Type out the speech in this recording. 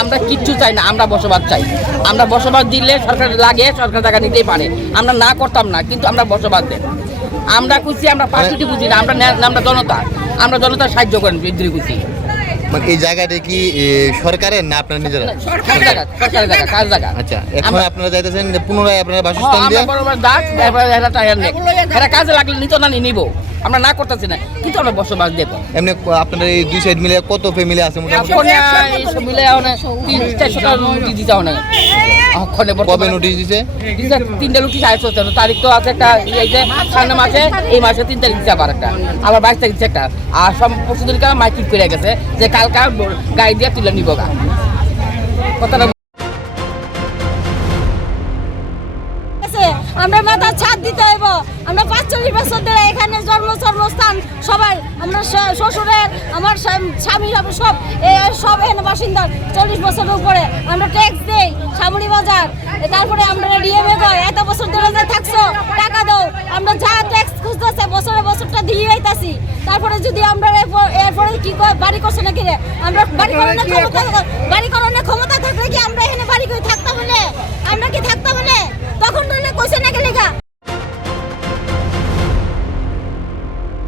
আমরা কিচ্ছু চাই না, আমরা বসবাস চাই। আমরা বসবাস দিলে সরকার লাগে, সরকার টাকা নিতেই পারে, আমরা না করতাম না, কিন্তু আমরা বসবাস দেন। আমরা খুশি, আমরা পার্টিটি বুঝি না, আমরা জনতা, আমরা জনতার সাহায্য করেন বৃদ্ধি খুশি। মানে এই জায়গাটা কি সরকারের না আপনার নিজেরা? সরকারের জায়গা, কার জায়গা। আচ্ছা, এখন আপনারা যাইতেছেন পুনরায় আপনারা বাসস্থান দিয়ে এরা কাজে লাগলে নিত না, নিব, আমরা না করতেছি না, কিন্তু আমরা বসবাস দেব। এমনি আপনাদের এই দুই সাইড মিলে কত ফ্যামিলি আছে মোটামুটি? মিলে 300-400 নোটিশ দিতে হবে। কবে নোটিশ দিছে? 3টা নোটিশ আসছে, তারিখ তো আছে একটা, এই যে সামনে মাসে, এই মাসে 3 তারিখ দিচ্ছে আবার একটা, আবার 22 তারিখ দিচ্ছে একটা। আর সব পরশুদিন মাইকিং করে গেছে যে কালকা গাড়ি দিয়ে তুলে নিব গা কথাটা। আমরা মাথা ছাদ দিতে হইব। আমরা 45 বছর ধরে এখানে জন্মস্থান সবাই, আমরা শ্বশুরের, আমার স্বামী সব এখানে বাসিন্দা। 40 বছরের উপরে আমরা ট্যাক্স দেই, সামুড়ি বাজার, তারপরে আমরা ডিএমএ দেয়। এত বছর ধরে যে থাকছো, টাকা দাও, আমরা যা ট্যাক্স খুঁজতেছে বছরটা দিয়ে আইতাছি। তারপরে যদি আমরা এরপরে কি বাড়ি করছে নাকি রে, আমরা বাড়ি করানোর ক্ষমতা থাকলে কি আমরা এখানে বাড়ি করে থাকতাম? বলে